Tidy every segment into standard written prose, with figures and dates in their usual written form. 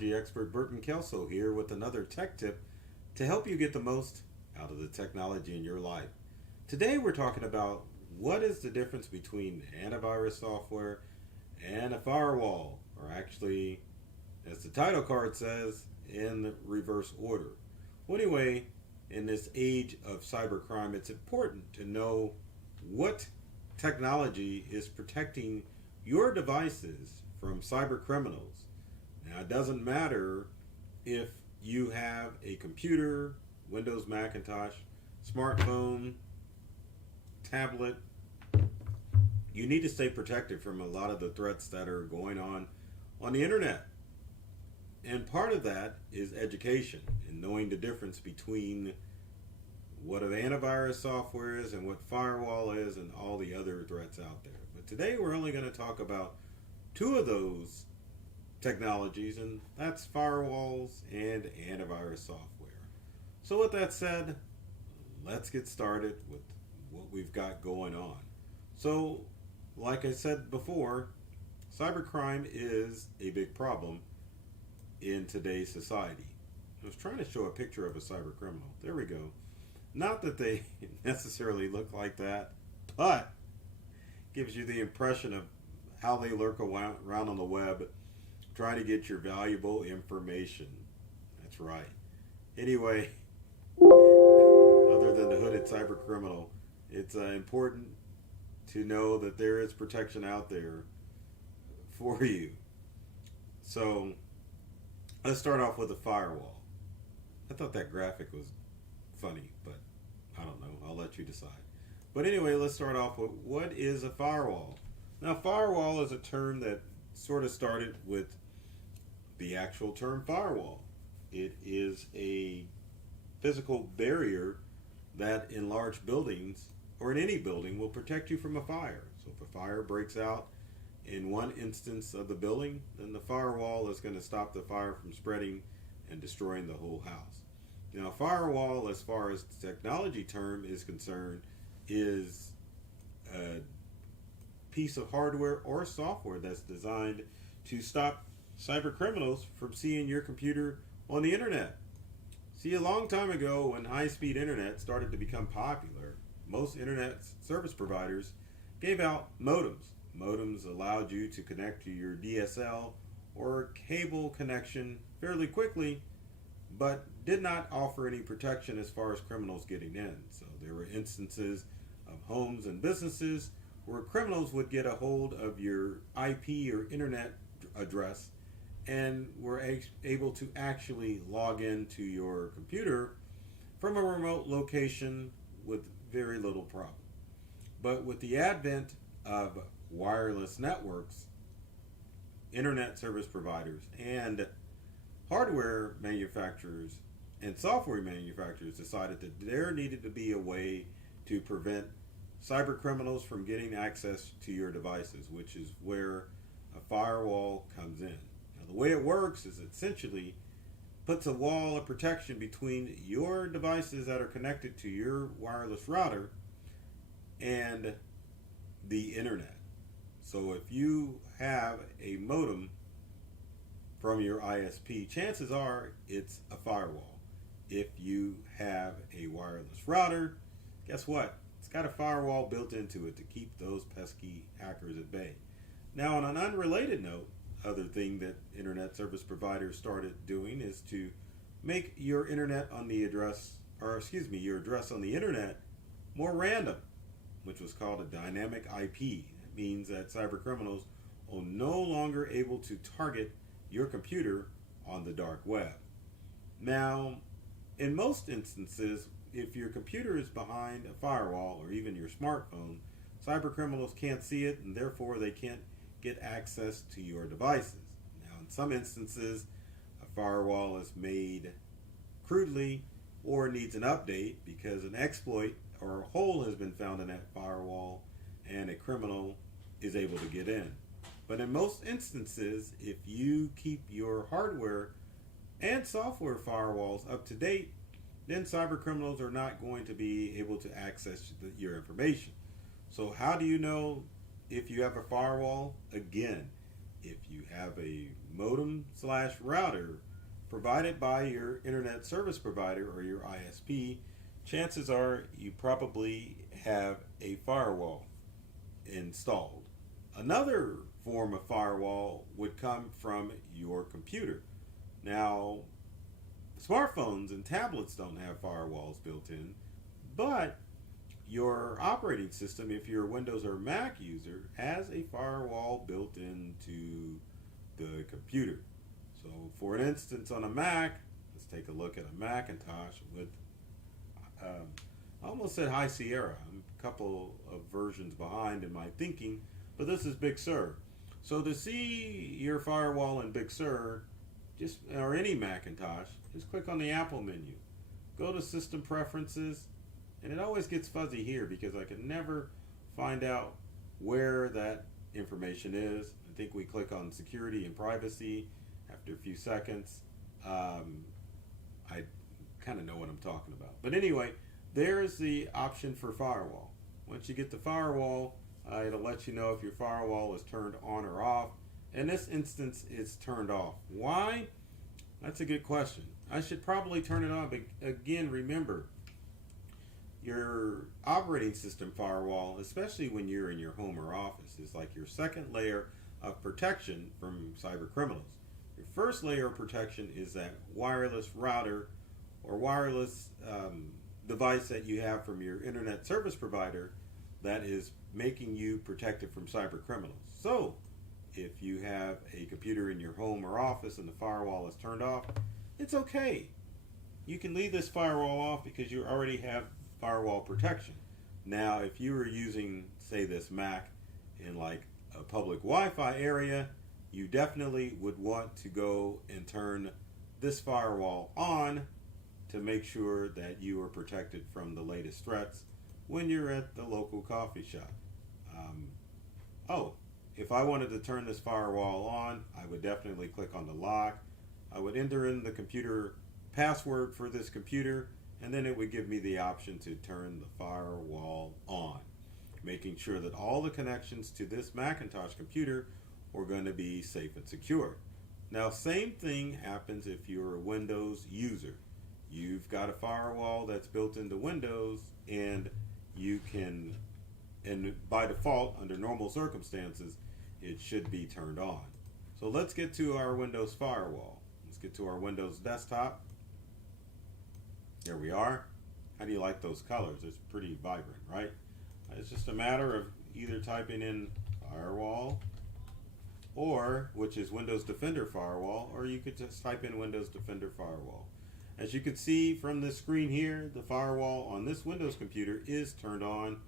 technology expert Burton Kelso here with another tech tip to help you get the most out of the technology in your life. Today we're talking about what is the difference between antivirus software and a firewall, or actually, as the title card says, in reverse order. Well, anyway, in this age of cybercrime, it's important to know what technology is protecting your devices from cyber criminals. Now, it doesn't matter if you have a computer, Windows, Macintosh, smartphone, tablet. You need to stay protected from a lot of the threats that are going on the internet. And part of that is education and knowing the difference between what an antivirus software is and what firewall is and all the other threats out there. But today we're only going to talk about two of those technologies, and that's firewalls and antivirus software. So with that said, let's get started with what we've got going on. So, like I said before, cybercrime is a big problem in today's society. I was trying to show a picture of a cyber criminal. There we go. Not that they necessarily look like that, but gives you the impression of how they lurk around on the web trying to get your valuable information. That's right. Anyway, other than the hooded cyber criminal, it's important to know that there is protection out there for you. So let's start off with a firewall. I thought that graphic was funny, but I don't know. I'll let you decide. But anyway, let's start off with what is a firewall. Now, firewall is a term that sort of started with the actual term firewall. It is a physical barrier that in large buildings or in any building will protect you from a fire. So if a fire breaks out in one instance of the building, then the firewall is going to stop the fire from spreading and destroying the whole house. Now, firewall, as far as the technology term is concerned, is a piece of hardware or software that's designed to stop cyber criminals from seeing your computer on the internet. See, a long time ago when high-speed internet started to become popular, most internet service providers gave out modems. Modems allowed you to connect to your DSL or cable connection fairly quickly, but did not offer any protection as far as criminals getting in. So there were instances of homes and businesses where criminals would get a hold of your IP or internet address and were able to actually log into your computer from a remote location with very little problem. But with the advent of wireless networks, internet service providers, and hardware manufacturers and software manufacturers decided that there needed to be a way to prevent cyber criminals from getting access to your devices, which is where a firewall comes in. Now, the way it works is essentially puts a wall of protection between your devices that are connected to your wireless router and the internet. So if you have a modem from your ISP, chances are it's a firewall. If you have a wireless router, guess what? It's got a firewall built into it to keep those pesky hackers at bay. Now, on an unrelated note, other thing that internet service providers started doing is to make your internet on the address, your address on the internet more random, which was called a dynamic IP. It means that cyber criminals are no longer able to target your computer on the dark web. Now, in most instances, if your computer is behind a firewall or even your smartphone, cyber criminals can't see it and therefore they can't get access to your devices. Now, in some instances, a firewall is made crudely or needs an update because an exploit or a hole has been found in that firewall and a criminal is able to get in. But in most instances, if you keep your hardware and software firewalls up to date, then cyber criminals are not going to be able to access your information. So how do you know if you have a firewall? Again, if you have a modem slash router provided by your internet service provider or your ISP, chances are you probably have a firewall installed. Another form of firewall would come from your computer. Now, smartphones and tablets don't have firewalls built in, but your operating system, if you're a Windows or Mac user, has a firewall built into the computer. So, for an instance, on a Mac, let's take a look at a Macintosh with, I almost said High Sierra. I'm a couple of versions behind in my thinking, but this is Big Sur. So to see your firewall in Big Sur, or any Macintosh, just click on the Apple menu. Go to System Preferences, and it always gets fuzzy here because I can never find out where that information is. I think we click on Security and Privacy after a few seconds. I kind of know what I'm talking about. But anyway, there's the option for firewall. Once you get the firewall, it'll let you know if your firewall is turned on or off. In this instance, it's turned off. Why? That's a good question. I should probably turn it on, but again, remember, your operating system firewall, especially when you're in your home or office, is like your second layer of protection from cyber criminals. Your first layer of protection is that wireless router or wireless device that you have from your internet service provider that is making you protected from cyber criminals. So, if you have a computer in your home or office and the firewall is turned off, it's okay. You can leave this firewall off because you already have firewall protection. Now, if you were using, say, this Mac in like a public Wi-Fi area, you definitely would want to go and turn this firewall on to make sure that you are protected from the latest threats when you're at the local coffee shop. If I wanted to turn this firewall on, I would definitely click on the lock. I would enter in the computer password for this computer, and then it would give me the option to turn the firewall on, making sure that all the connections to this Macintosh computer are going to be safe and secure. Now, same thing happens if you're a Windows user. You've got a firewall that's built into Windows, and you can, and by default, under normal circumstances, it should be turned on. So let's get to our Windows firewall. Let's get to our Windows desktop. There we are. How do you like those colors? It's pretty vibrant, right? It's just a matter of either typing in firewall, or which is Windows Defender Firewall, or you could just type in Windows Defender Firewall. As you can see from this screen here, the firewall on this Windows computer is turned on.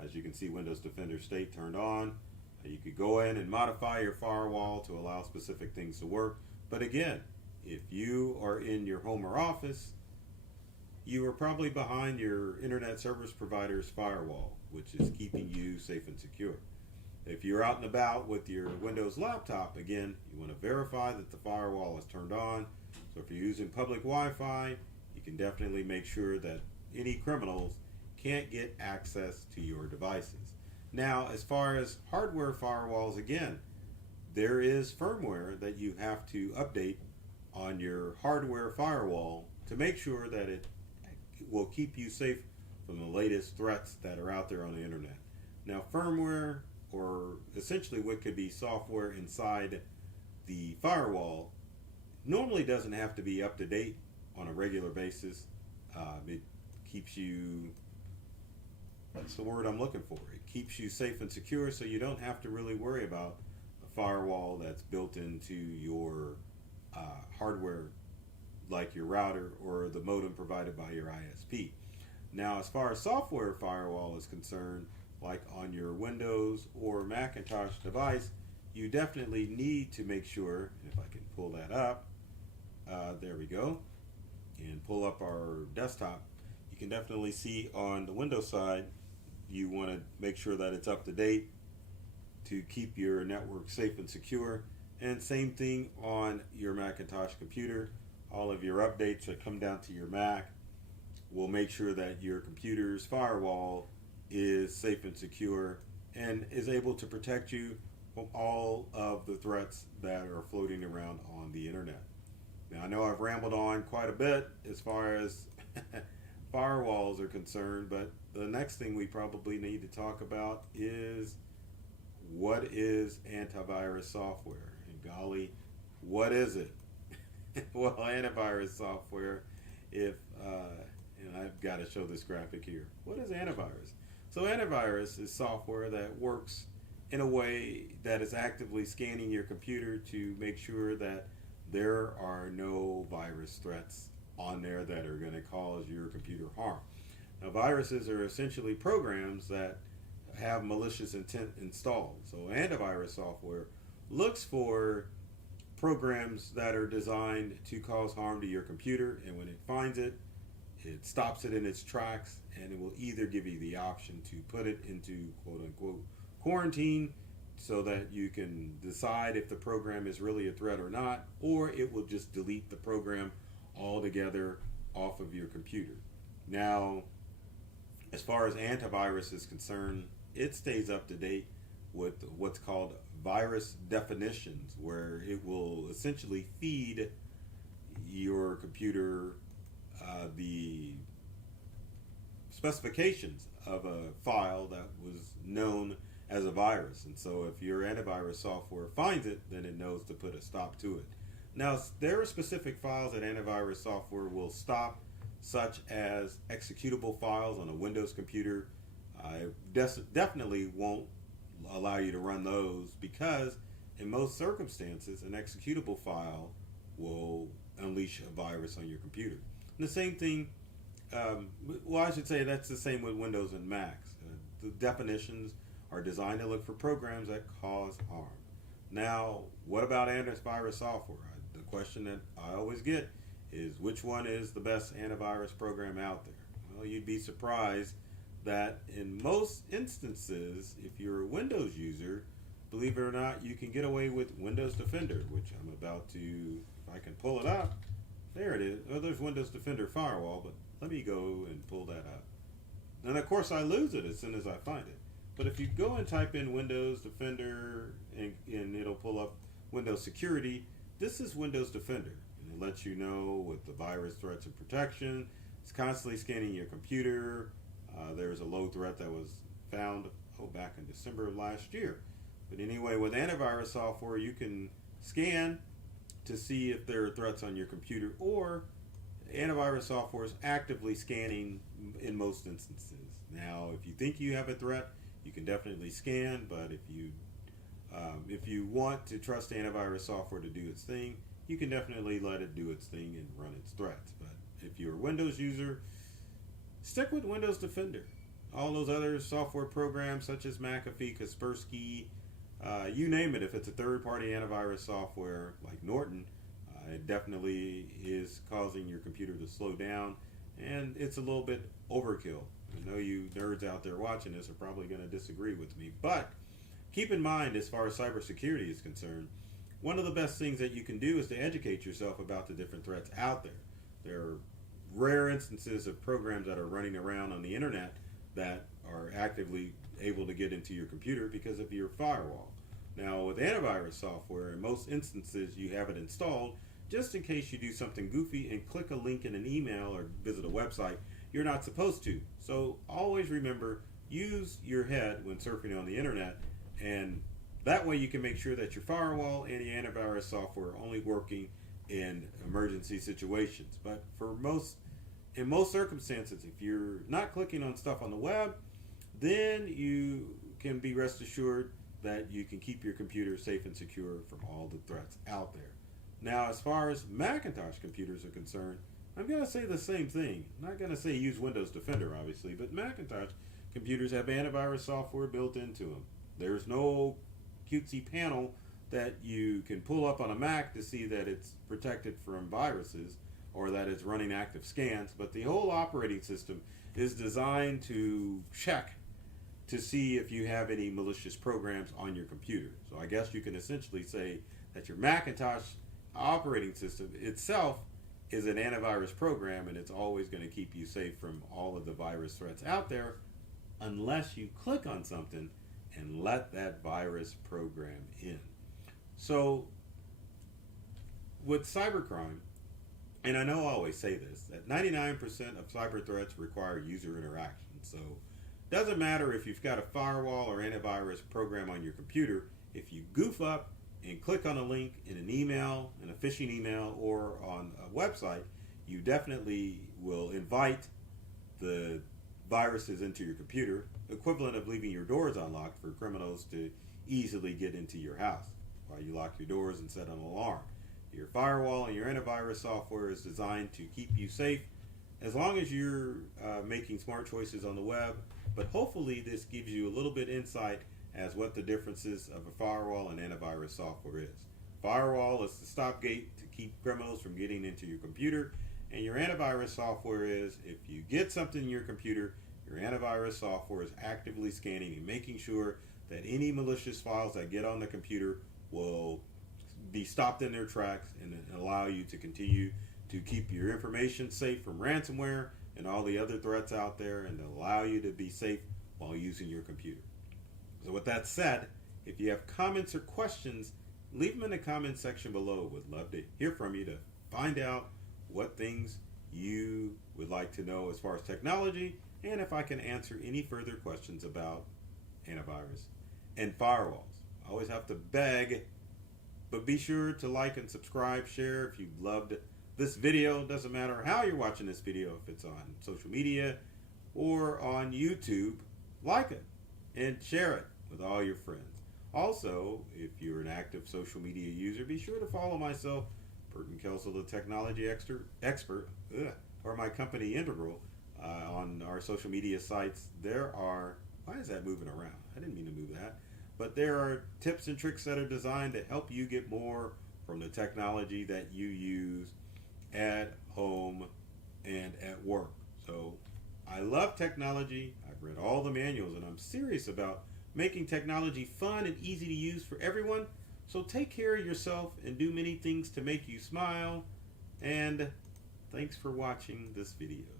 As you can see, Windows Defender State turned on. You could go in and modify your firewall to allow specific things to work. But again, if you are in your home or office, you are probably behind your internet service provider's firewall, which is keeping you safe and secure. If you're out and about with your Windows laptop, again, you want to verify that the firewall is turned on. So if you're using public Wi-Fi, you can definitely make sure that any criminals can't get access to your devices. Now, as far as hardware firewalls, again, there is firmware that you have to update on your hardware firewall to make sure that it will keep you safe from the latest threats that are out there on the internet. Now, firmware, or essentially what could be software inside the firewall, normally doesn't have to be up to date on a regular basis. It keeps you, that's the word I'm looking for, it keeps you safe and secure, so you don't have to really worry about a firewall that's built into your hardware, like your router or the modem provided by your ISP. Now, as far as software firewall is concerned, like on your Windows or Macintosh device, you definitely need to make sure, if I can pull that up, there we go, and pull up our desktop, you can definitely see on the Windows side, you want to make sure that it's up to date to keep your network safe and secure. And same thing on your Macintosh computer. All of your updates that come down to your Mac will make sure that your computer's firewall is safe and secure and is able to protect you from all of the threats that are floating around on the internet. Now, I know I've rambled on quite a bit as far as firewalls are concerned, but the next thing we probably need to talk about is what is antivirus software? And golly, what is it? Well, antivirus software, if, and I've got to show this graphic here. What is antivirus? So, antivirus is software that works in a way that is actively scanning your computer to make sure that there are no virus threats on there that are going to cause your computer harm. Now, viruses are essentially programs that have malicious intent installed. So, antivirus software looks for programs that are designed to cause harm to your computer, and when it finds it, it stops it in its tracks, and it will either give you the option to put it into quote unquote quarantine so that you can decide if the program is really a threat or not, or it will just delete the program altogether off of your computer. Now, as far as antivirus is concerned, it stays up to date with what's called virus definitions, where it will essentially feed your computer the specifications of a file that was known as a virus. And so if your antivirus software finds it, then it knows to put a stop to it. Now, there are specific files that antivirus software will stop, such as executable files on a Windows computer. It definitely won't allow you to run those because in most circumstances an executable file will unleash a virus on your computer. And the same thing, well, I should say that's the same with Windows and Macs. The definitions are designed to look for programs that cause harm. Now, what about antivirus software? The question that I always get is, which one is the best antivirus program out there? Well, you'd be surprised that in most instances, if you're a Windows user, believe it or not, you can get away with Windows Defender, which I'm about to, if I can pull it up. There it is. Oh, there's Windows Defender Firewall, but let me go and pull that up. And of course, I lose it as soon as I find it. But if you go and type in Windows Defender and it'll pull up Windows Security, this is Windows Defender. And it lets you know with the virus threats and protection. It's constantly scanning your computer. There's a low threat that was found back in December of last year. But anyway, with antivirus software, you can scan to see if there are threats on your computer, or antivirus software is actively scanning in most instances. Now, if you think you have a threat, you can definitely scan, but if you want to trust antivirus software to do its thing, you can definitely let it do its thing and run its threats. But if you're a Windows user, stick with Windows Defender. All those other software programs such as McAfee, Kaspersky, you name it, if it's a third-party antivirus software like Norton, it definitely is causing your computer to slow down, and it's a little bit overkill. I know you nerds out there watching this are probably going to disagree with me, but keep in mind, as far as cybersecurity is concerned, one of the best things that you can do is to educate yourself about the different threats out there. There are rare instances of programs that are running around on the internet that are actively able to get into your computer because of your firewall. Now, with antivirus software, in most instances you have it installed just in case you do something goofy and click a link in an email or visit a website you're not supposed to. So always remember, use your head when surfing on the internet, and that way you can make sure that your firewall and the antivirus software are only working in emergency situations. But in most circumstances, if you're not clicking on stuff on the web, then you can be rest assured that you can keep your computer safe and secure from all the threats out there. Now, as far as Macintosh computers are concerned, I'm going to say the same thing. I'm not going to say use Windows Defender, obviously, but Macintosh computers have antivirus software built into them. There's no cutesy panel that you can pull up on a Mac to see that it's protected from viruses or that it's running active scans, but the whole operating system is designed to check to see if you have any malicious programs on your computer. So I guess you can essentially say that your Macintosh operating system itself is an antivirus program, and it's always going to keep you safe from all of the virus threats out there, unless you click on something and let that virus program in. So, with cybercrime, and I know I always say this, that 99% of cyber threats require user interaction. So, it doesn't matter if you've got a firewall or antivirus program on your computer, if you goof up and click on a link in an email, in a phishing email, or on a website, you definitely will invite the viruses into your computer, equivalent of leaving your doors unlocked for criminals to easily get into your house. While you lock your doors and set an alarm. Your firewall and your antivirus software is designed to keep you safe as long as you're making smart choices on the web. But hopefully this gives you a little bit insight as what the differences of a firewall and antivirus software is. Firewall is the stop gate to keep criminals from getting into your computer, and your antivirus software is if you get something in your computer, your antivirus software is actively scanning and making sure that any malicious files that get on the computer will be stopped in their tracks and allow you to continue to keep your information safe from ransomware and all the other threats out there, and allow you to be safe while using your computer. So with that said, if you have comments or questions, leave them in the comment section below. Would love to hear from you to find out what things you would like to know as far as technology, and if I can answer any further questions about antivirus and firewalls. I always have to beg, but be sure to like and subscribe, share if you loved this video. It doesn't matter how you're watching this video, if it's on social media or on YouTube, like it and share it with all your friends. Also, if you're an active social media user, be sure to follow myself, Burton Kelso, the technology expert, or my company Integral, on our social media sites. Why is that moving around? I didn't mean to move that. But there are tips and tricks that are designed to help you get more from the technology that you use at home and at work. So I love technology. I've read all the manuals, and I'm serious about making technology fun and easy to use for everyone. So take care of yourself and do many things to make you smile. And thanks for watching this video.